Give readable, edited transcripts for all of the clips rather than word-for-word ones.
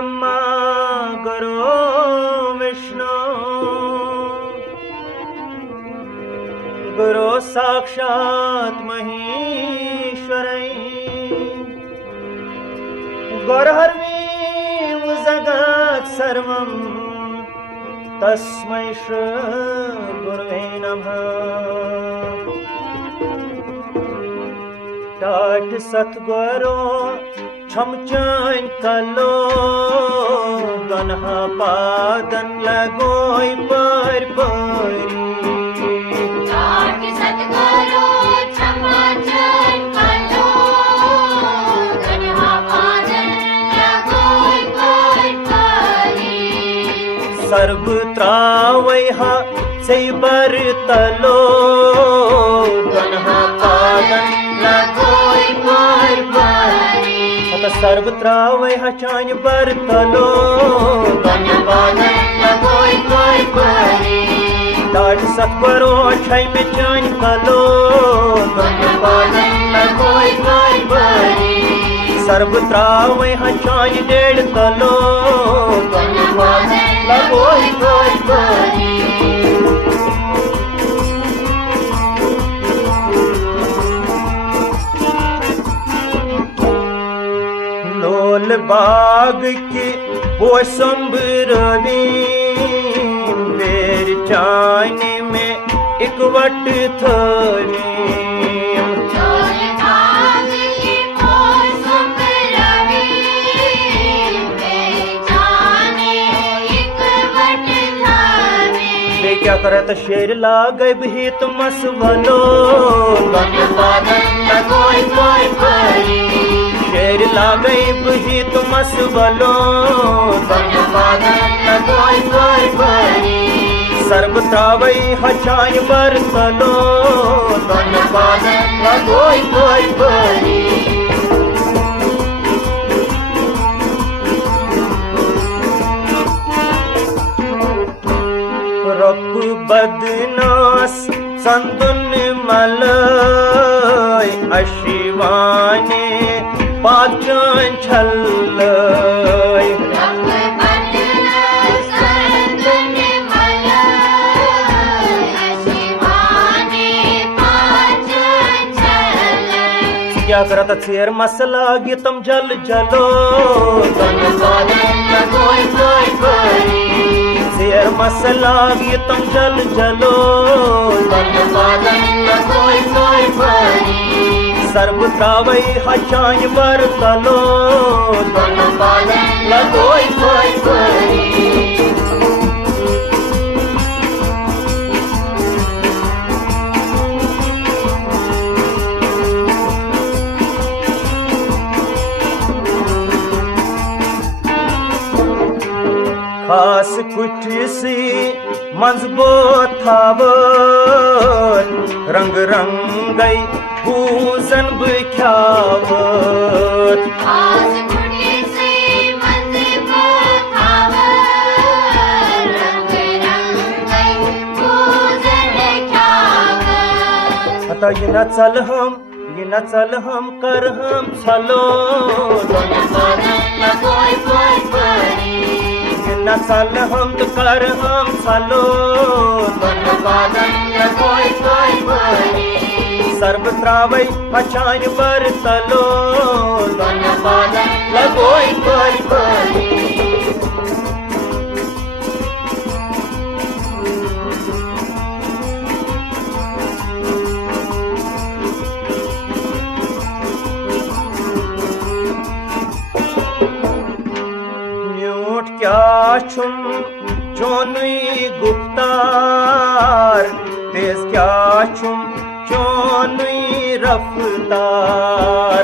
ब्रह्मा गुरु विष्णु गुरु साक्षात् महेश्वरै गुरुर्वीं जगत् सर्वं तस्मै श्री गुरुवे नमः। टाट सतगुरु छम चान कलो गन्हा पादन लगोई पर परी। टाट सतगुरु छम चान कलो गन्हा पादन लगोई पर परी। सर्व त्रावै हा से बर तलो गन्हा पादन लगोई पर परी। सर्व त्रावै हा चान बर तलो गन्हा पादन लगोई पर परी। टाट सतगुरु छै में चान कलो गन्हा पादन लगोई पर परी। सर्व त्रावै हा चान डेढ़ तलो गन्हा पादन लगोई पर परी। लोल बाग की पोसम रवी बेर चाने में एक वट थवी। क्या करे तो शेर लागे भी तो मसवलो गन्हा पादन लगोई पर परी। शेर लागे भी तो मसवलो गन्हा पादन लगोई पर परी। सर्व त्रावै हा चान बर तलो गन्हा पादन लगोई पर परी। रप बदनास संतुन मलय अशिवाने पाचन छलय। क्या करता चेर मसला गीतम जल जलो गन्हा पादन लगोई पर परी। शेर मसला गीतम जल जलो गन्हा पादन लगोई पर परी। सर्व त्रावै हा चान बर तलो गन्हा पादन लगोई पर परी। खास कुछ सी मजबो थावर रंग रंगई भूषण बिख्यावर। खास कुछ सी मजबो थावर रंग रंगई भूषण बिख्यावर। अतः ये न चल हम कर हम चलो गन्हा पादन लगोई पर परी। न चल हम तो कर हम चलो गन्हा पादन लगोई पर परी। सर्व त्रावै हा चान बर तलो गन्हा पादन लगोई पर परी। क्या छुम चोनुई गुप्तार तेज क्या छुम चोनुई रफ्तार।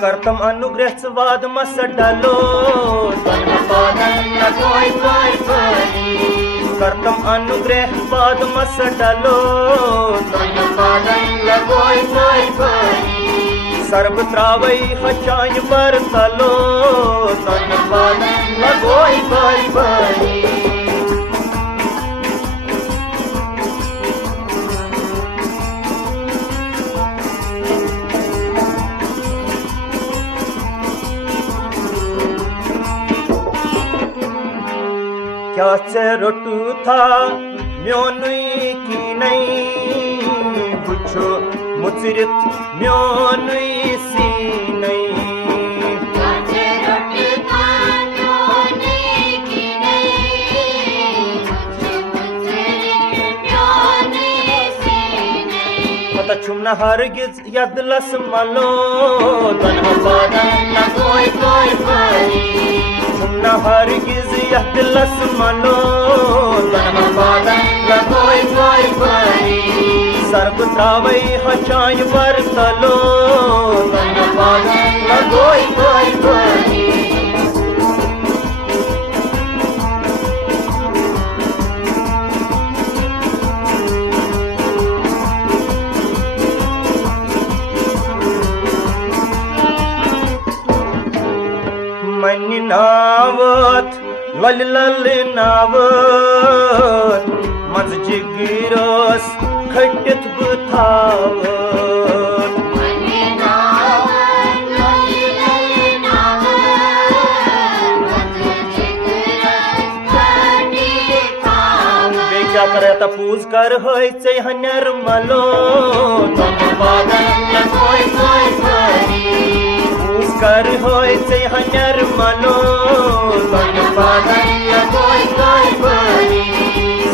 करतम अनुग्रह स्वाद मस डलो गन्हा पादन लगोई पर परी। करतम अनुग्रह स्वाद मस डलो गन्हा पादन लगोई पर परी। सर्व त्रावै हा चान बर तलो गन्हा पादन लगोई पर परी। क्या से रोटू था म्योनुई की नहीं बुझो मुचरित म्योनुई सी नहीं काचे रोटी खाने की नहीं मुझे प्याने से नहीं पता चुमना हरगिज यदलस malo तन बादल न कोई परी चुमना हरगिज यदलस malo तन बादल न कोई परी सर्व त्रावई हचाई बरतलो तन बादल न कोई परी मन नावत लल लल नावत मज जिगिरस खटित बुथावत मने नावन लोली लली नावन मुझे जिगरस पाटी थावन बे क्या करे ता पूज कर होय से हनर malo तन बादल न कोई परी पूज कर होय से हनर malo तन बादल न कोई परी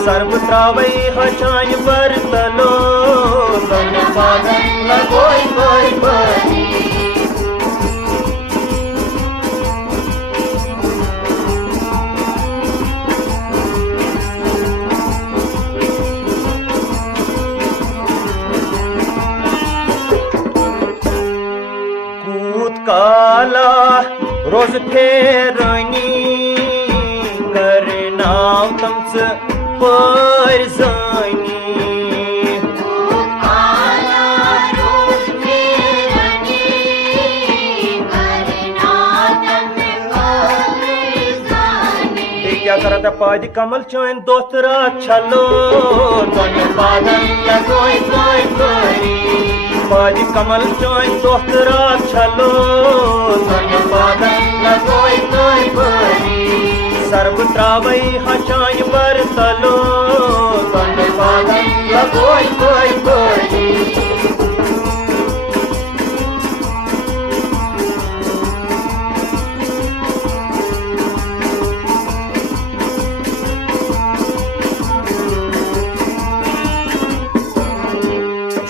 सर्व त्रावई हचाई बरतलो तन बादल न कोई परी कूद काला रोज फेरनी करनाव तमच परजनी आला रोज मेरनी करना तम जाने क्या करता पादी कमल चैन दोस्तरा छलो तन बादल न कोई परी पादी कमल चैन दोस्तरा छलो तन बादल न कोई परी सर्व त्रावई हचाई बरतलो तन बादल न कोई परी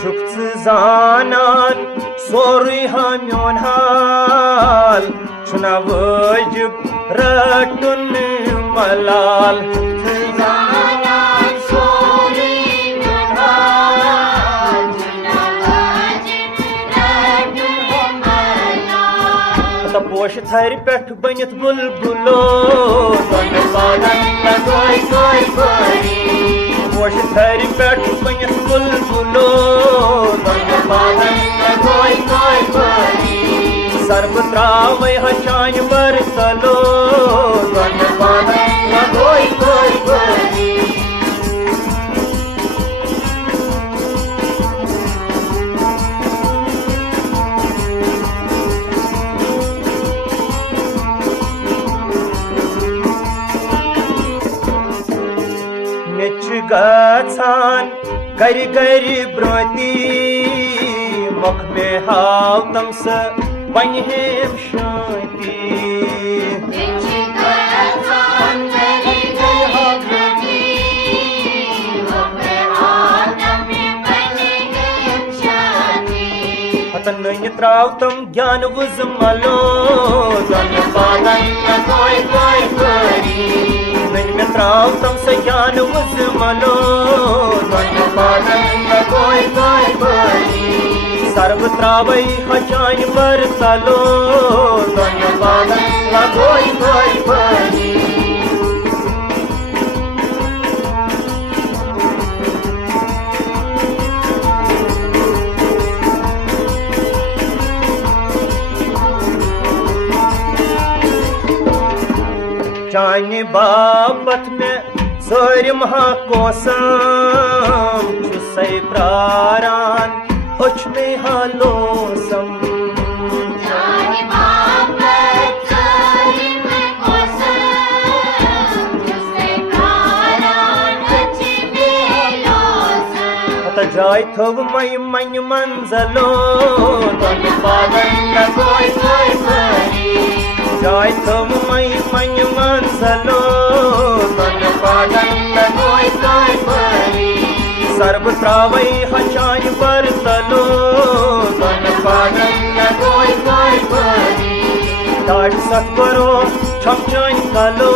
छुक्स जानन सोरी हम्योन हाल छुना वजब रटुन मलाल जाना सोरी मनाल जुनावाज रटु मला पोश थरि पेठ बनित बुलबुलो तन बादल न कोई परी पोश थरि पेठ बनित बुलबुलो तन बादल न कोई परी सर्व त्रावई हचाई बरतलो तन बादल न कोई परी मेच गछान गरि गरि ब्रोती मुख में हाव तमस पन्हेम शांति बिछि करसान तेरी गई प्रति वो आदम में बने गए शादी पतन नैन त्राव तम ज्ञान बुझ malo तन बादल न कोई परी नैन में त्राव तम से ज्ञान बुझ malo तन बादल न कोई परी सर्व त्रावई हचाई बरतलो तन बादल न कोई परी चानि बापत में सोरिम कोसम छुसै प्रारान उच में हालोसम जाने बापत चोरी में कोसम तुझसे जाय थोव मै मन मंजलो तन पादन लगोय कोय कोरी जाय थोव मै मन मंजलो तन पादन लगोय कोय कोरी सर्व त्रावै हचाय बरतलो तन पादन लगोय कोय कोरी दाढ़ सत करो छमचाई कलो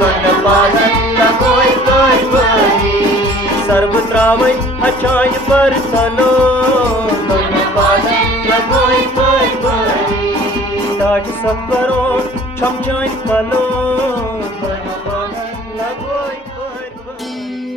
तन पादन लगोय कोय कोरी सर्व त्रावै हचाय बरतलो तन पादन लगोय कोय कोरी दाढ़ सत करो छमचाई कलो तन पादन लगोय कोय कोरी